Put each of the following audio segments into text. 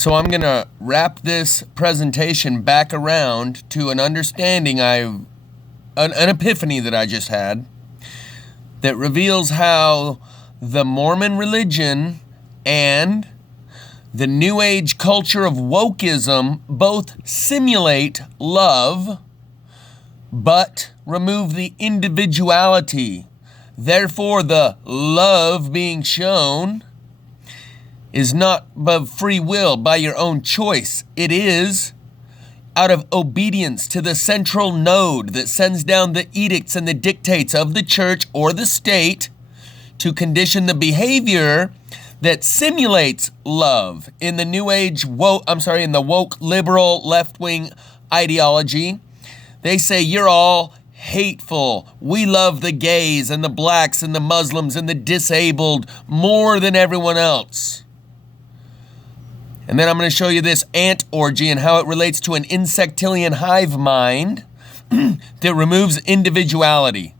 So I'm going to wrap this presentation back around to an understanding an epiphany that I just had that reveals how the Mormon religion and the New Age culture of wokeism both simulate love, but remove the individuality. Therefore, the love being shown is not of free will, by your own choice. It is out of obedience to the central node that sends down the edicts and the dictates of the church or the state to condition the behavior that simulates love. In the New Age in the woke liberal left-wing ideology, they say you're all hateful. We love the gays and the blacks and the Muslims and the disabled more than everyone else. And then I'm going to show you this ant orgy and how it relates to an insectilian hive mind that removes individuality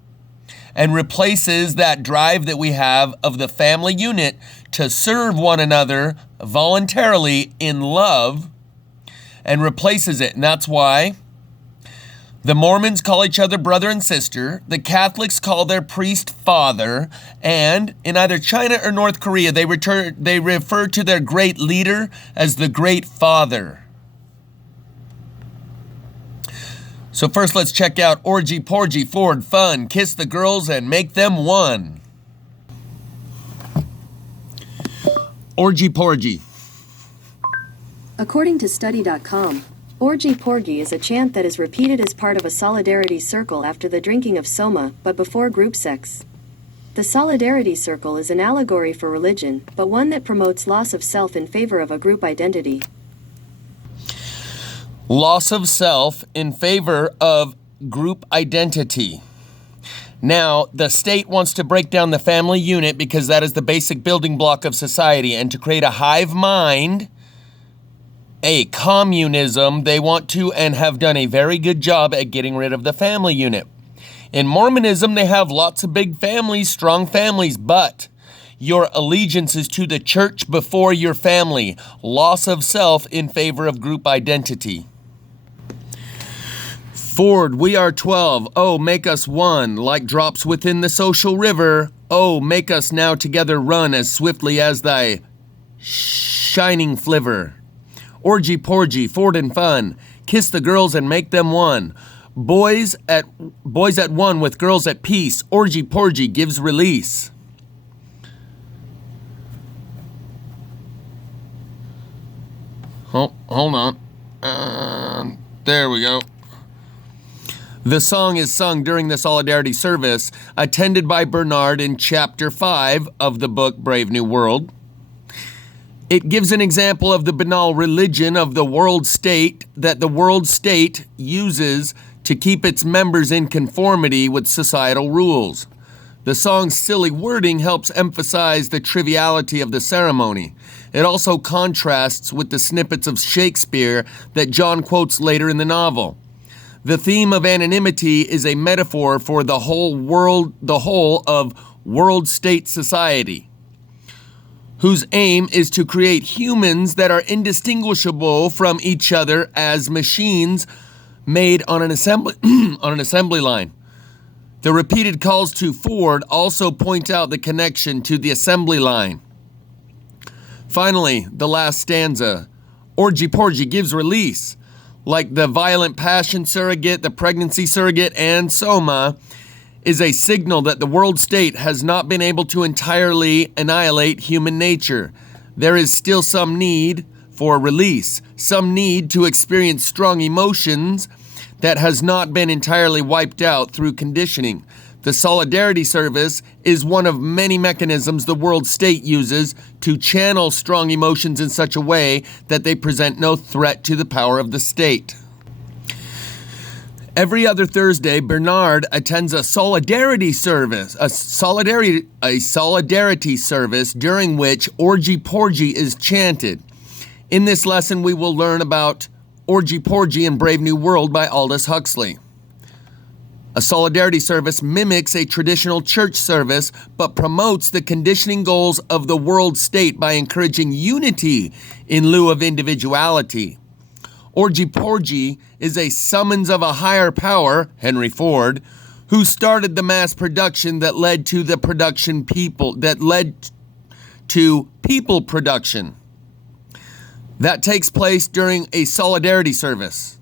and replaces that drive that we have of the family unit to serve one another voluntarily in love, and replaces it. And that's why the Mormons call each other brother and sister, the Catholics call their priest father, and in either China or North Korea, they refer to their great leader as the Great Father. So first, let's check out orgy-porgy, Ford, fun, kiss the girls and make them one. Orgy-porgy. According to study.com, orgy-porgy is a chant that is repeated as part of a solidarity circle after the drinking of soma, but before group sex. The solidarity circle is an allegory for religion, but one that promotes loss of self in favor of a group identity. Loss of self in favor of group identity. Now, the state wants to break down the family unit because that is the basic building block of society, and to create a hive mind, a communism, they want to and have done a very good job at getting rid of the family unit. In Mormonism, they have lots of big families, strong families, but your allegiance is to the church before your family. Loss of self in favor of group identity. Ford, we are 12. Oh, make us one, like drops within the social river. Oh, make us now together run as swiftly as thy shining flivver. Orgy-porgy, Ford and fun, kiss the girls and make them one. Boys at one with girls at peace. Orgy-porgy gives release. Oh, hold on. There we go. The song is sung during the Solidarity service, attended by Bernard in Chapter 5 of the book Brave New World. It gives an example of the banal religion of the world state that the world state uses to keep its members in conformity with societal rules. The song's silly wording helps emphasize the triviality of the ceremony. It also contrasts with the snippets of Shakespeare that John quotes later in the novel. The theme of anonymity is a metaphor for the whole of world state society, whose aim is to create humans that are indistinguishable from each other as machines made on an assembly line. The repeated calls to Ford also point out the connection to the assembly line. Finally, the last stanza, orgy-porgy gives release. Like the violent passion surrogate, the pregnancy surrogate, and soma, is a signal that the world state has not been able to entirely annihilate human nature. There is still some need for release, some need to experience strong emotions that has not been entirely wiped out through conditioning. The Solidarity Service is one of many mechanisms the world state uses to channel strong emotions in such a way that they present no threat to the power of the state. Every other Thursday, Bernard attends a solidarity service during which orgy-porgy is chanted. In this lesson, we will learn about orgy-porgy in Brave New World by Aldous Huxley. A solidarity service mimics a traditional church service, but promotes the conditioning goals of the world state by encouraging unity in lieu of individuality. Orgy-porgy is a summons of a higher power, Henry Ford, who started the mass production that led to people production. That takes place during a solidarity service.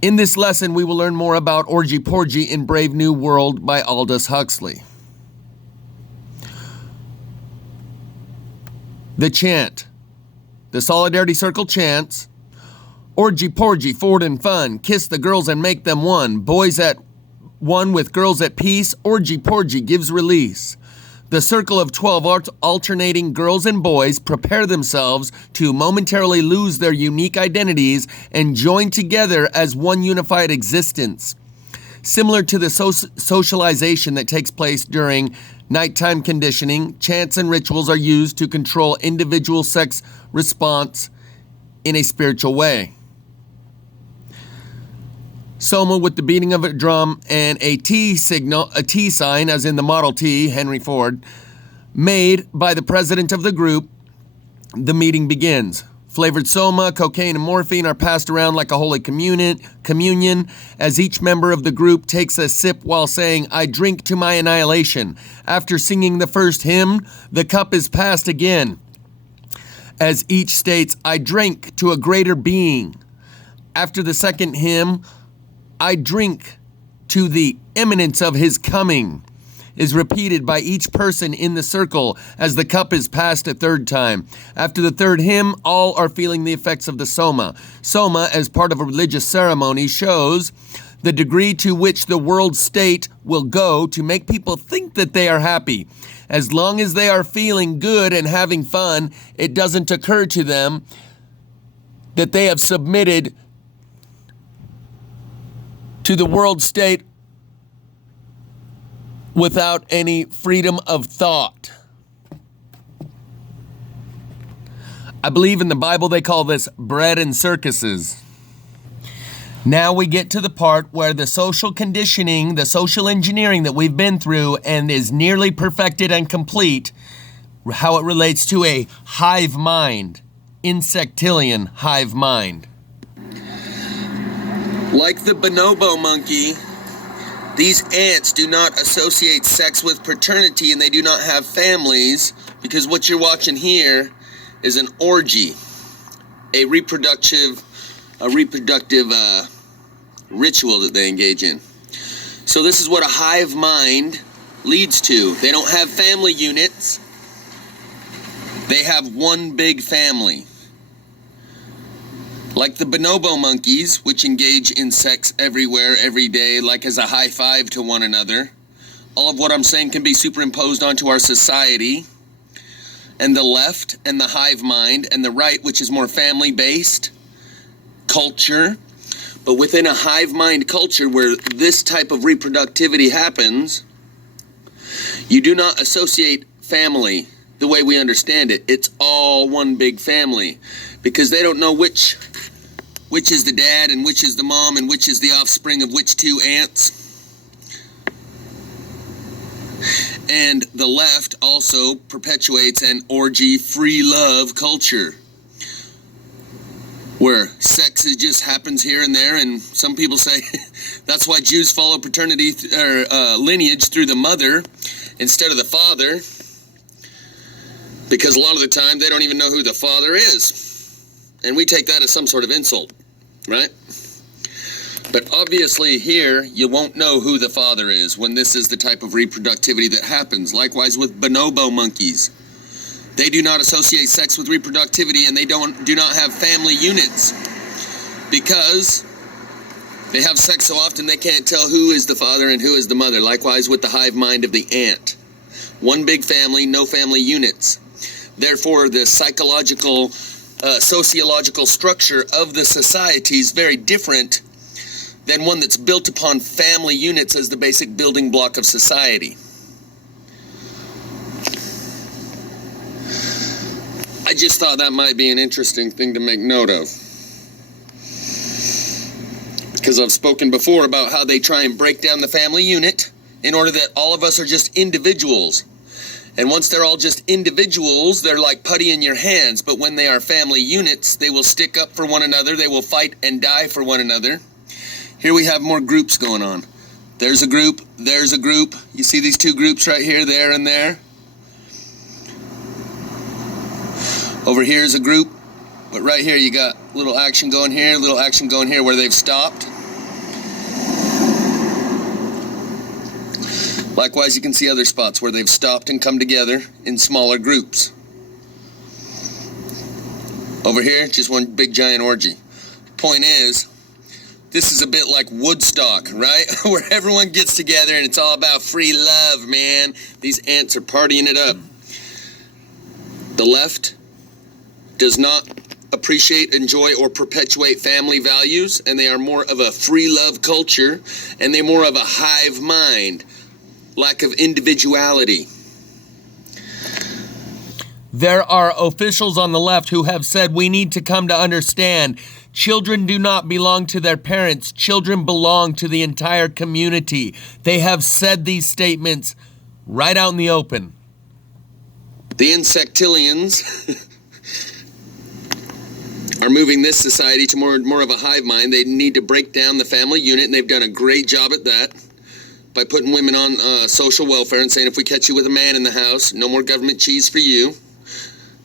In this lesson, we will learn more about orgy-porgy in Brave New World by Aldous Huxley. The chant. The Solidarity Circle chants, orgy-porgy, Ford and fun, kiss the girls and make them one, boys at one with girls at peace, orgy-porgy gives release. The circle of 12 alternating girls and boys prepare themselves to momentarily lose their unique identities and join together as one unified existence. Similar to the socialization that takes place during nighttime conditioning, chants and rituals are used to control individual sex response in a spiritual way. Soma with the beating of a drum and a T sign, as in the Model T, Henry Ford, made by the president of the group. The meeting begins. Flavored soma, cocaine, and morphine are passed around like a holy communion as each member of the group takes a sip while saying, "I drink to my annihilation." After singing the first hymn, the cup is passed again, as each states, "I drink to a greater being." After the second hymn, "I drink to the imminence of his coming," is repeated by each person in the circle as the cup is passed a third time. After the third hymn, all are feeling the effects of the soma. Soma, as part of a religious ceremony, shows the degree to which the world state will go to make people think that they are happy. As long as they are feeling good and having fun, it doesn't occur to them that they have submitted to the world state without any freedom of thought. I believe in the Bible they call this bread and circuses. Now we get to the part where the social conditioning, the social engineering that we've been through and is nearly perfected and complete, how it relates to a hive mind, insectilian hive mind. Like the bonobo monkey, these ants do not associate sex with paternity and they do not have families, because what you're watching here is an orgy, a reproductive ritual that they engage in. So this is what a hive mind leads to. They don't have family units. They have one big family. Like the bonobo monkeys, which engage in sex everywhere, every day, like as a high five to one another. All of what I'm saying can be superimposed onto our society. And the left and the hive mind, and the right, which is more family-based culture. But within a hive mind culture where this type of reproductivity happens, you do not associate family the way we understand it. It's all one big family, because they don't know which is the dad and which is the mom and which is the offspring of which two ants. And the left also perpetuates an orgy, free love culture, where sex just happens here and there, and some people say that's why Jews follow paternity or lineage through the mother instead of the father, because a lot of the time they don't even know who the father is, and we take that as some sort of insult, right? But obviously here you won't know who the father is when this is the type of reproductivity that happens. Likewise with bonobo monkeys. They do not associate sex with reproductivity, and they do not have family units, because they have sex so often they can't tell who is the father and who is the mother. Likewise with the hive mind of the ant. One big family, no family units. Therefore, the psychological, sociological structure of the society is very different than one that's built upon family units as the basic building block of society. I just thought that might be an interesting thing to make note of, because Because I've spoken before about how they try and break down the family unit in order that all of us are just individuals. And once they're all just individuals, they're like putty in your hands. But when they are family units, they will stick up for one another. They will fight and die for one another. Here we have more groups going on. There's a group, there's a group. You see these two groups right here, there and there? Over here is a group, but right here you got a little action going here, little action going here where they've stopped. Likewise, you can see other spots where they've stopped and come together in smaller groups. Over here, just one big giant orgy. Point is, this is a bit like Woodstock, right? Where everyone gets together and it's all about free love, man. These ants are partying it up. The left does not appreciate, enjoy, or perpetuate family values, and they are more of a free love culture, and they're more of a hive mind, lack of individuality. There are officials on the left who have said we need to come to understand children do not belong to their parents. Children belong to the entire community. They have said these statements right out in the open. The insectilians are moving this society to more of a hive mind. They need to break down the family unit, and they've done a great job at that by putting women on social welfare and saying if we catch you with a man in the house, no more government cheese for you.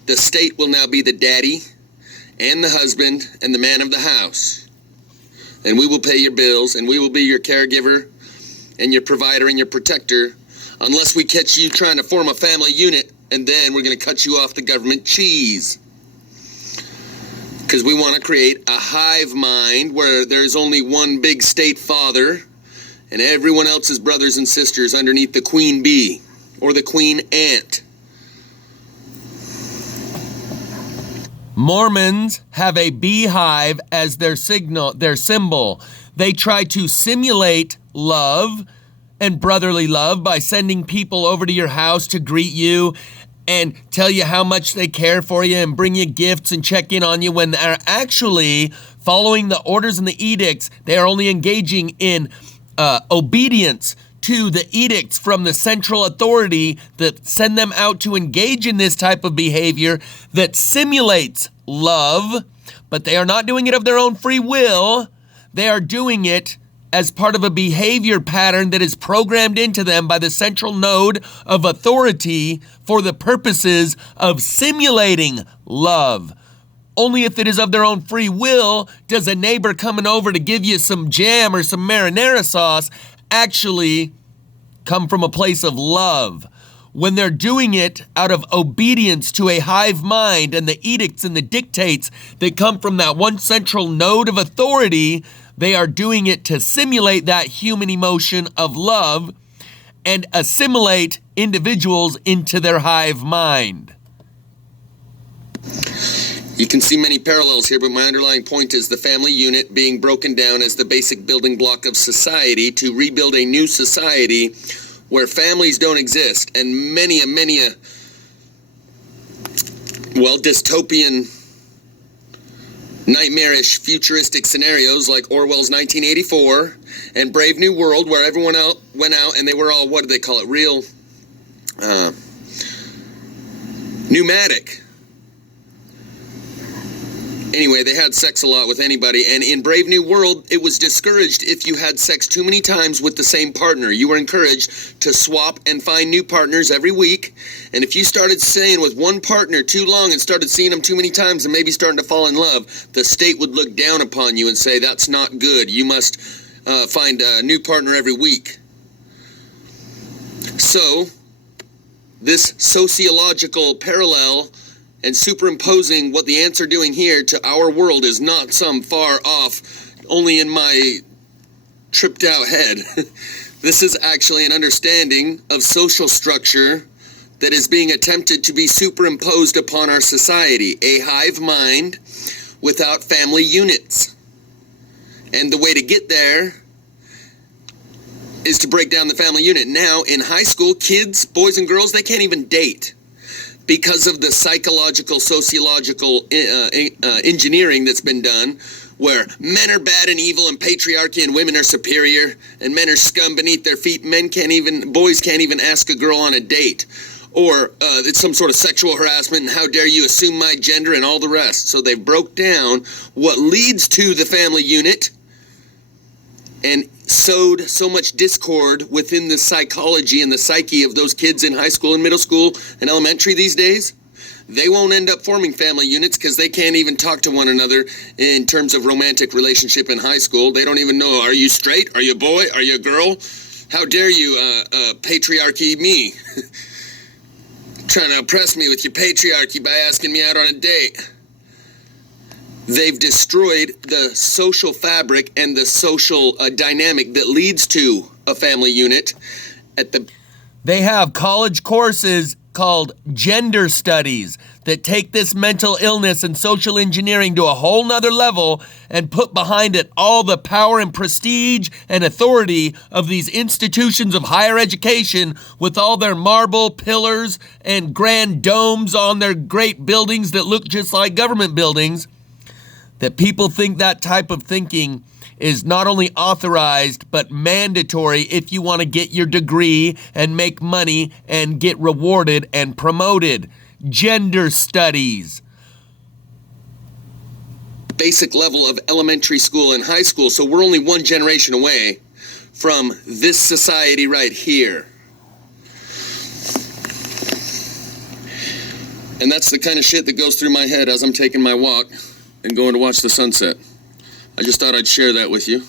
The state will now be the daddy and the husband and the man of the house. And we will pay your bills, and we will be your caregiver and your provider and your protector unless we catch you trying to form a family unit, and then we're going to cut you off the government cheese. Because we want to create a hive mind where there's only one big state father and everyone else's brothers and sisters underneath the queen bee or the queen ant. Mormons have a beehive as their symbol. They try to simulate love and brotherly love by sending people over to your house to greet you and tell you how much they care for you and bring you gifts and check in on you, when they're actually following the orders and the edicts. They are only engaging in obedience to the edicts from the central authority that send them out to engage in this type of behavior that simulates love, but they are not doing it of their own free will. They are doing it as part of a behavior pattern that is programmed into them by the central node of authority for the purposes of simulating love. Only if it is of their own free will does a neighbor coming over to give you some jam or some marinara sauce actually come from a place of love. When they're doing it out of obedience to a hive mind and the edicts and the dictates that come from that one central node of authority, they are doing it to simulate that human emotion of love and assimilate individuals into their hive mind. You can see many parallels here, but my underlying point is the family unit being broken down as the basic building block of society to rebuild a new society where families don't exist, and many a dystopian, nightmarish, futuristic scenarios like Orwell's 1984 and Brave New World, where everyone went out and they were all, what do they call it, real pneumatic. Anyway, they had sex a lot with anybody, and in Brave New World, it was discouraged if you had sex too many times with the same partner. You were encouraged to swap and find new partners every week, and if you started staying with one partner too long and started seeing them too many times and maybe starting to fall in love, the state would look down upon you and say, that's not good. You must find a new partner every week. So, this sociological parallel and superimposing what the ants are doing here to our world is not some far off, only in my tripped out head. This is actually an understanding of social structure that is being attempted to be superimposed upon our society. A hive mind without family units. And the way to get there is to break down the family unit. Now, in high school, kids, boys and girls, they can't even date, because of the psychological, sociological engineering that's been done, where men are bad and evil and patriarchy and women are superior and men are scum beneath their feet. Boys can't even ask a girl on a date. Or it's some sort of sexual harassment and how dare you assume my gender and all the rest. So they broke down what leads to the family unit and sowed so much discord within the psychology and the psyche of those kids in high school and middle school and elementary these days. They won't end up forming family units because they can't even talk to one another in terms of romantic relationship in high school. They don't even know, are you straight? Are you a boy? Are you a girl? How dare you patriarchy me? Trying to oppress me with your patriarchy by asking me out on a date. They've destroyed the social fabric and the social dynamic that leads to a family unit. They have college courses called gender studies that take this mental illness and social engineering to a whole nother level and put behind it all the power and prestige and authority of these institutions of higher education with all their marble pillars and grand domes on their great buildings that look just like government buildings. That people think that type of thinking is not only authorized, but mandatory if you want to get your degree and make money and get rewarded and promoted. Gender studies. Basic level of elementary school and high school, so we're only one generation away from this society right here. And that's the kind of shit that goes through my head as I'm taking my walk and going to watch the sunset. I just thought I'd share that with you.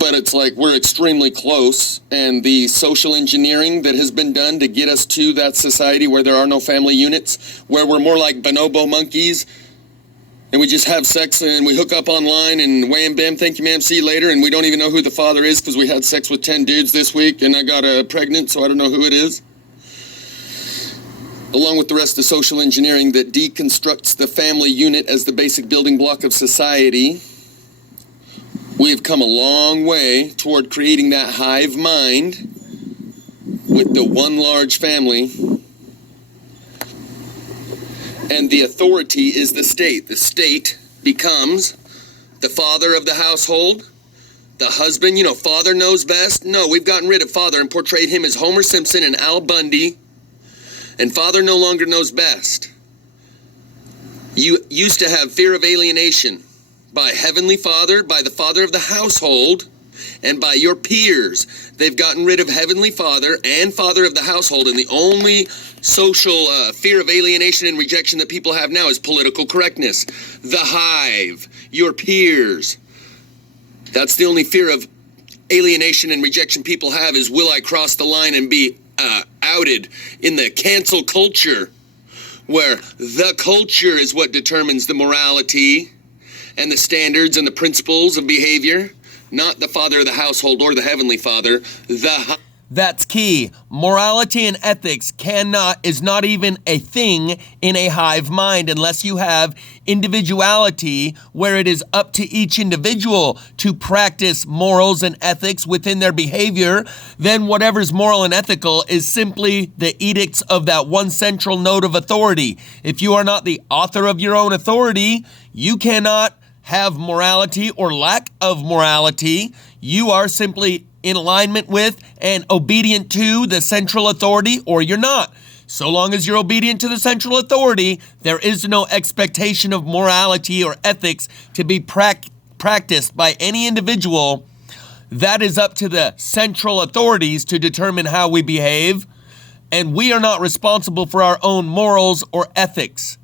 But it's like we're extremely close, and the social engineering that has been done to get us to that society where there are no family units, where we're more like bonobo monkeys, and we just have sex and we hook up online and wham bam, thank you ma'am, see you later, and we don't even know who the father is because we had sex with 10 dudes this week and I got pregnant, so I don't know who it is. Along with the rest of social engineering that deconstructs the family unit as the basic building block of society, we have come a long way toward creating that hive mind with the one large family. And the authority is the state. The state becomes the father of the household, the husband. You know, father knows best. No, we've gotten rid of father and portrayed him as Homer Simpson and Al Bundy. And father no longer knows best. You used to have fear of alienation by Heavenly Father, by the father of the household, and by your peers. They've gotten rid of Heavenly Father and father of the household, and the only social fear of alienation and rejection that people have now is political correctness. The hive, your peers. That's the only fear of alienation and rejection people have is, will I cross the line and be outed in the cancel culture, where the culture is what determines the morality and the standards and the principles of behavior, not the father of the household or the Heavenly Father. That's key. Morality and ethics is not even a thing in a hive mind unless you have individuality, where it is up to each individual to practice morals and ethics within their behavior. Then whatever's moral and ethical is simply the edicts of that one central node of authority. If you are not the author of your own authority, you cannot have morality or lack of morality. You are simply in alignment with and obedient to the central authority, or you're not. So long as you're obedient to the central authority, there is no expectation of morality or ethics to be practiced by any individual. That is up to the central authorities to determine how we behave, and we are not responsible for our own morals or ethics.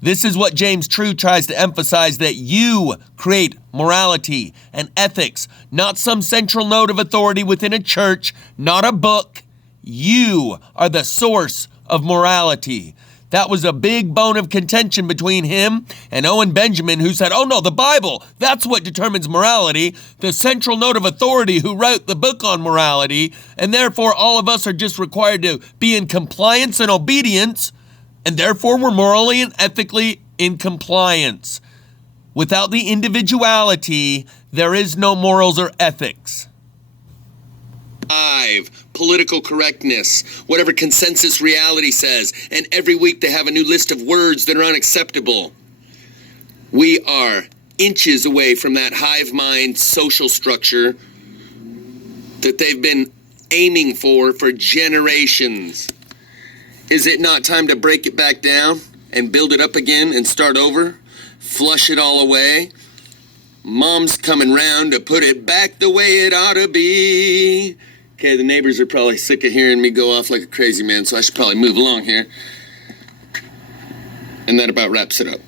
This is what James True tries to emphasize, that you create morality and ethics, not some central node of authority within a church, not a book. You are the source of morality. That was a big bone of contention between him and Owen Benjamin, who said, oh no, the Bible, that's what determines morality, the central node of authority who wrote the book on morality, and therefore all of us are just required to be in compliance and obedience, and therefore we're morally and ethically in compliance. Without the individuality, there is no morals or ethics. Political correctness, whatever consensus reality says, and every week they have a new list of words that are unacceptable. We are inches away from that hive mind social structure that they've been aiming for generations. Is it not time to break it back down and build it up again and start over? Flush it all away? Mom's coming round to put it back the way it ought to be. Okay, the neighbors are probably sick of hearing me go off like a crazy man, so I should probably move along here. And that about wraps it up.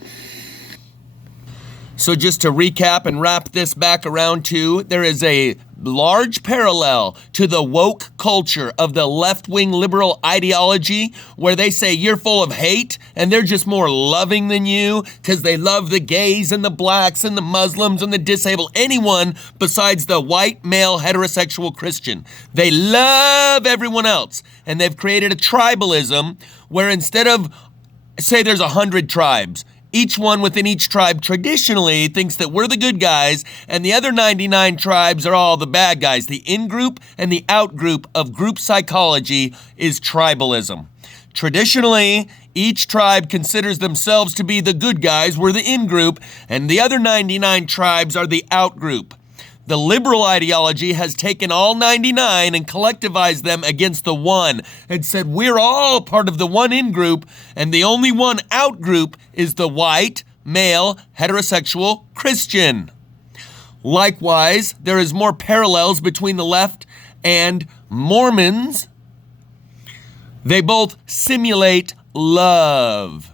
So just to recap and wrap this back around to, there is a large parallel to the woke culture of the left-wing liberal ideology where they say you're full of hate and they're just more loving than you because they love the gays and the blacks and the Muslims and the disabled, anyone besides the white male heterosexual Christian. They love everyone else, and they've created a tribalism where instead of, say there's 100 tribes, each one within each tribe traditionally thinks that we're the good guys and the other 99 tribes are all the bad guys. The in-group and the out-group of group psychology is tribalism. Traditionally, each tribe considers themselves to be the good guys, we're the in-group, and the other 99 tribes are the out-group. The liberal ideology has taken all 99 and collectivized them against the one and said we're all part of the one in-group and the only one out-group is the white, male, heterosexual Christian. Likewise, there is more parallels between the left and Mormons. They both simulate love,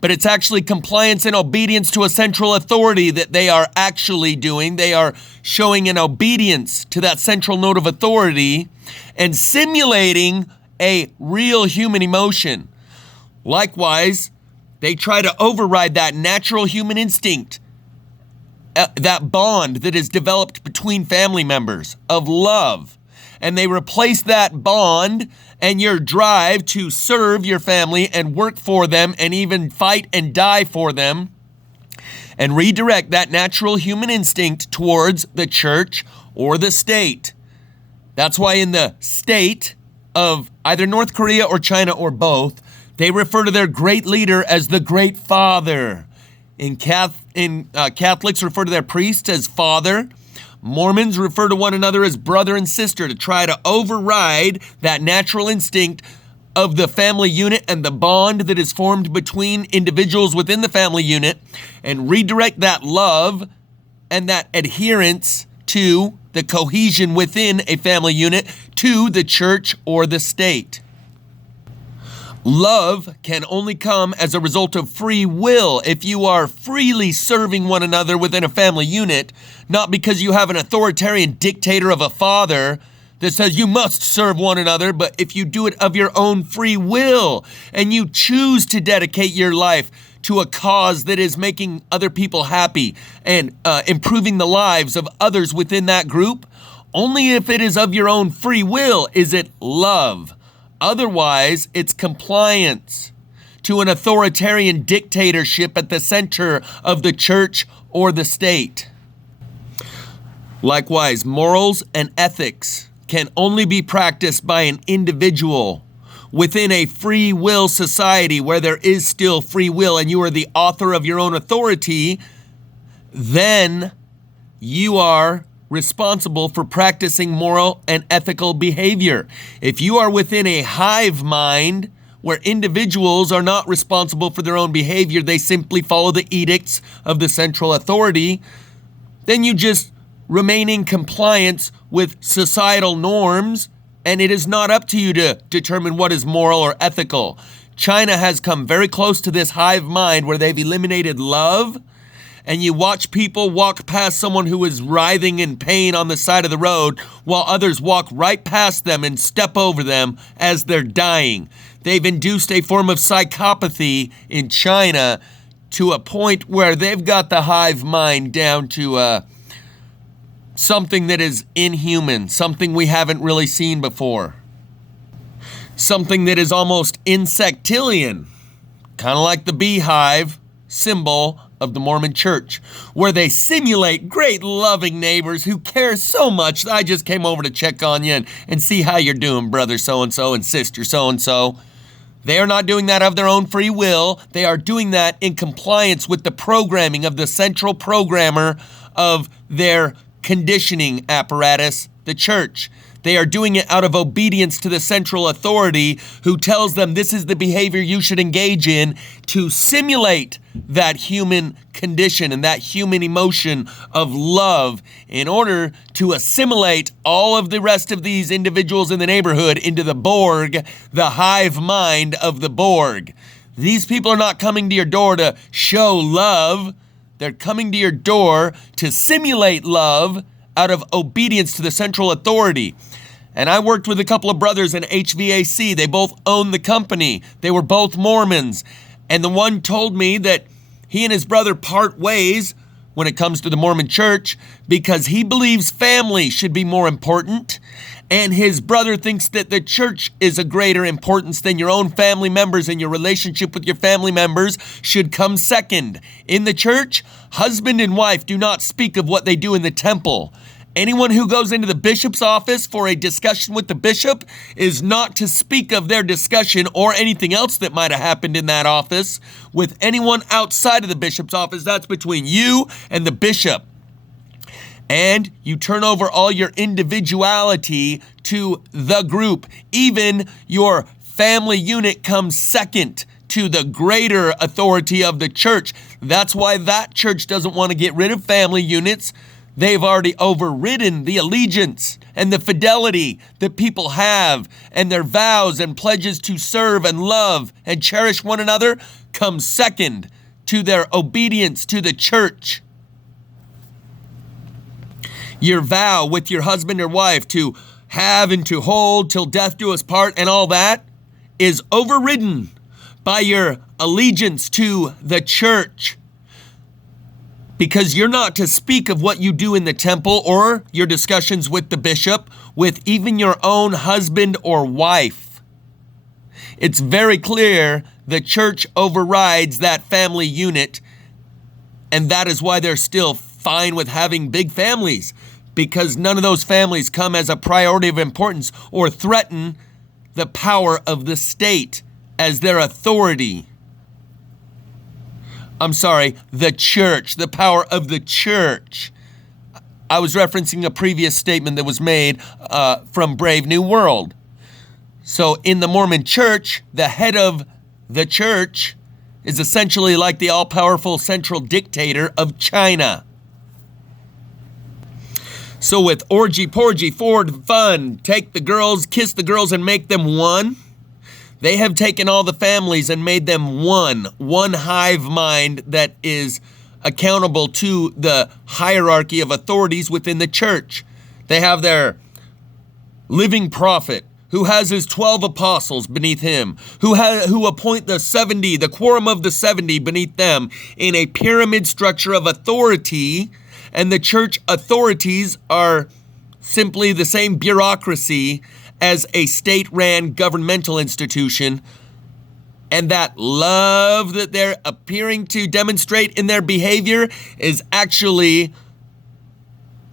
but it's actually compliance and obedience to a central authority that they are actually doing. They are showing an obedience to that central note of authority and simulating a real human emotion. Likewise, they try to override that natural human instinct, that bond that is developed between family members of love. And they replace that bond and your drive to serve your family and work for them and even fight and die for them and redirect that natural human instinct towards the church or the state. That's why in the state of either North Korea or China or both, they refer to their great leader as the Great Father. Catholics refer to their priest as Father. Mormons refer to one another as brother and sister to try to override that natural instinct of the family unit and the bond that is formed between individuals within the family unit and redirect that love and that adherence to the cohesion within a family unit to the church or the state. Love can only come as a result of free will if you are freely serving one another within a family unit, not because you have an authoritarian dictator of a father that says you must serve one another, but if you do it of your own free will and you choose to dedicate your life to a cause that is making other people happy and improving the lives of others within that group, only if it is of your own free will is it love. Otherwise, it's compliance to an authoritarian dictatorship at the center of the church or the state. Likewise, morals and ethics can only be practiced by an individual within a free will society where there is still free will and you are the author of your own authority. Then you are responsible for practicing moral and ethical behavior. If you are within a hive mind where individuals are not responsible for their own behavior, they simply follow the edicts of the central authority, then you just remain in compliance with societal norms, and it is not up to you to determine what is moral or ethical. China has come very close to this hive mind where they've eliminated love, and you watch people walk past someone who is writhing in pain on the side of the road while others walk right past them and step over them as they're dying. They've induced a form of psychopathy in China to a point where they've got the hive mind down to something that is inhuman, something we haven't really seen before. Something that is almost insectilian, kind of like the beehive symbol of the Mormon church, where they simulate great loving neighbors who care so much that I just came over to check on you and see how you're doing, brother so-and-so and sister so-and-so. They are not doing that of their own free will. They are doing that in compliance with the programming of the central programmer of their conditioning apparatus, the church. They are doing it out of obedience to the central authority who tells them this is the behavior you should engage in to simulate that human condition and that human emotion of love in order to assimilate all of the rest of these individuals in the neighborhood into the Borg, the hive mind of the Borg. These people are not coming to your door to show love. They're coming to your door to simulate love out of obedience to the central authority. And I worked with a couple of brothers in HVAC. They both owned the company. They were both Mormons. And the one told me that he and his brother part ways when it comes to the Mormon church because he believes family should be more important. And his brother thinks that the church is a greater importance than your own family members, and your relationship with your family members should come second. In the church, husband and wife do not speak of what they do in the temple. Anyone who goes into the bishop's office for a discussion with the bishop is not to speak of their discussion or anything else that might have happened in that office with anyone outside of the bishop's office. That's between you and the bishop. And you turn over all your individuality to the group. Even your family unit comes second to the greater authority of the church. That's why that church doesn't want to get rid of family units. They've already overridden the allegiance and the fidelity that people have, and their vows and pledges to serve and love and cherish one another come second to their obedience to the church. Your vow with your husband or wife to have and to hold till death do us part and all that is overridden by your allegiance to the church. Because you're not to speak of what you do in the temple or your discussions with the bishop, with even your own husband or wife. It's very clear the church overrides that family unit, and that is why they're still fine with having big families, because none of those families come as a priority of importance or threaten the power of the state as their authority. I'm sorry, the church, the power of the church. I was referencing a previous statement that was made from Brave New World. So in the Mormon church, the head of the church is essentially like the all-powerful central dictator of China. So with orgy-porgy, for fun, take the girls, kiss the girls, and make them one, they have taken all the families and made them one hive mind that is accountable to the hierarchy of authorities within the church. They have their living prophet who has his 12 apostles beneath him, who appoint the 70, the quorum of the 70 beneath them in a pyramid structure of authority, and the church authorities are simply the same bureaucracy as a state-ran governmental institution, and that love that they're appearing to demonstrate in their behavior is actually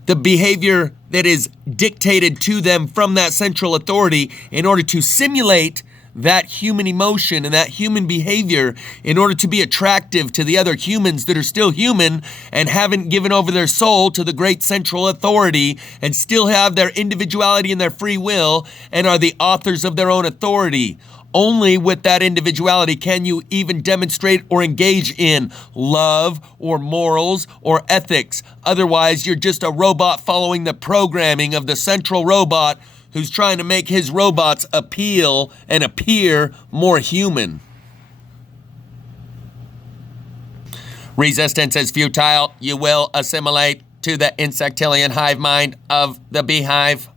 the behavior that is dictated to them from that central authority in order to simulate that human emotion and that human behavior in order to be attractive to the other humans that are still human and haven't given over their soul to the great central authority and still have their individuality and their free will and are the authors of their own authority. Only with that individuality can you even demonstrate or engage in love or morals or ethics. Otherwise, you're just a robot following the programming of the central robot who's trying to make his robots appeal and appear more human. Resistance is futile. You will assimilate to the insectilian hive mind of the beehive.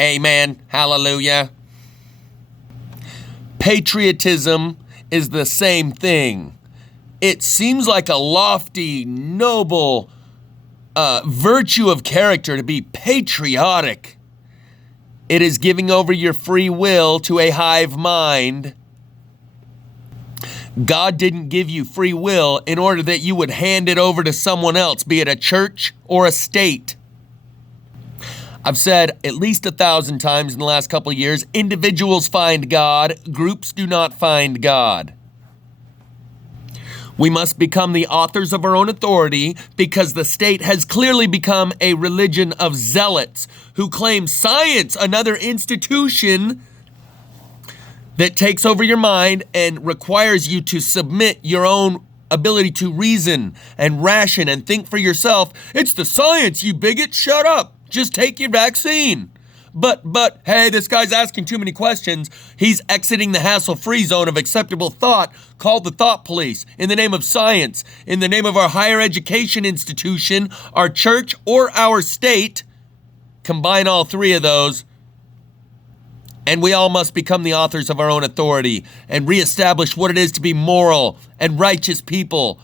Amen. Hallelujah. Patriotism is the same thing. It seems like a lofty, noble virtue of character to be patriotic. It is giving over your free will to a hive mind. God didn't give you free will in order that you would hand it over to someone else, be it a church or a state. I've said at least 1,000 times in the last couple of years, individuals find God, groups do not find God. We must become the authors of our own authority because the state has clearly become a religion of zealots who claim science, another institution that takes over your mind and requires you to submit your own ability to reason and ration and think for yourself. It's the science, you bigot, shut up. Just take your vaccine. But, hey, this guy's asking too many questions. He's exiting the hassle-free zone of acceptable thought. Call the thought police in the name of science, in the name of our higher education institution, our church, or our state. Combine all three of those, and we all must become the authors of our own authority and reestablish what it is to be moral and righteous people.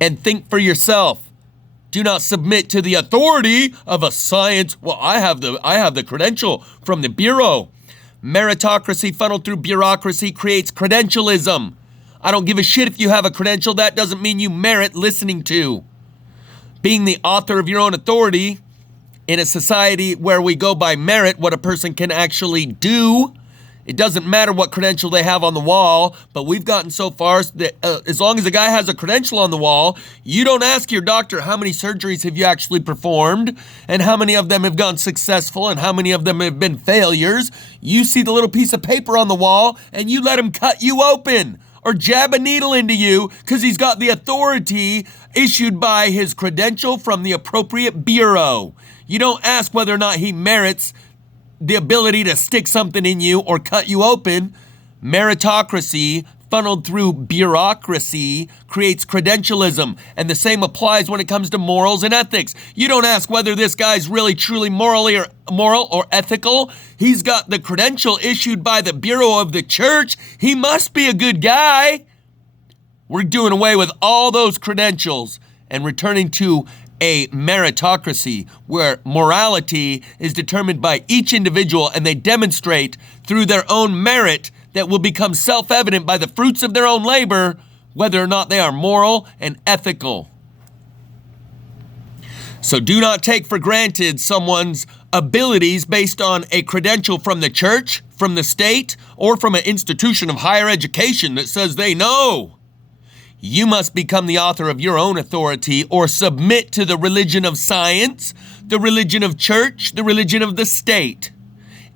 And think for yourself. Do not submit to the authority of a science. Well, I have the credential from the Bureau. Meritocracy funneled through bureaucracy creates credentialism. I don't give a shit if you have a credential. That doesn't mean you merit listening to. Being the author of your own authority in a society where we go by merit, what a person can actually do. It doesn't matter what credential they have on the wall, but we've gotten so far that as long as a guy has a credential on the wall, you don't ask your doctor how many surgeries have you actually performed and how many of them have gone successful and how many of them have been failures. You see the little piece of paper on the wall and you let him cut you open or jab a needle into you because he's got the authority issued by his credential from the appropriate bureau. You don't ask whether or not he merits the ability to stick something in you or cut you open. Meritocracy funneled through bureaucracy creates credentialism, and the same applies when it comes to morals and ethics. You don't ask whether this guy's really truly moral or ethical. He's got the credential issued by the Bureau of the Church. He must be a good guy. We're doing away with all those credentials and returning to a meritocracy where morality is determined by each individual and they demonstrate through their own merit that will become self-evident by the fruits of their own labor whether or not they are moral and ethical. So do not take for granted someone's abilities based on a credential from the church, from the state, or from an institution of higher education that says they know. You must become the author of your own authority or submit to the religion of science, the religion of church, the religion of the state.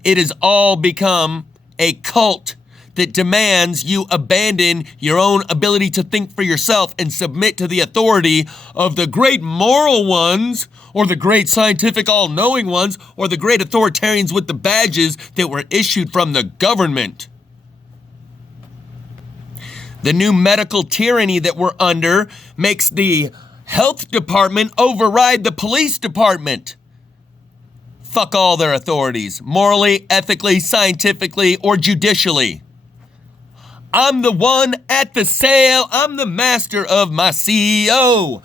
It has all become a cult that demands you abandon your own ability to think for yourself and submit to the authority of the great moral ones or the great scientific all-knowing ones or the great authoritarians with the badges that were issued from the government. The new medical tyranny that we're under makes the health department override the police department. Fuck all their authorities, morally, ethically, scientifically, or judicially. I'm the one at the sail. I'm the master of my CEO.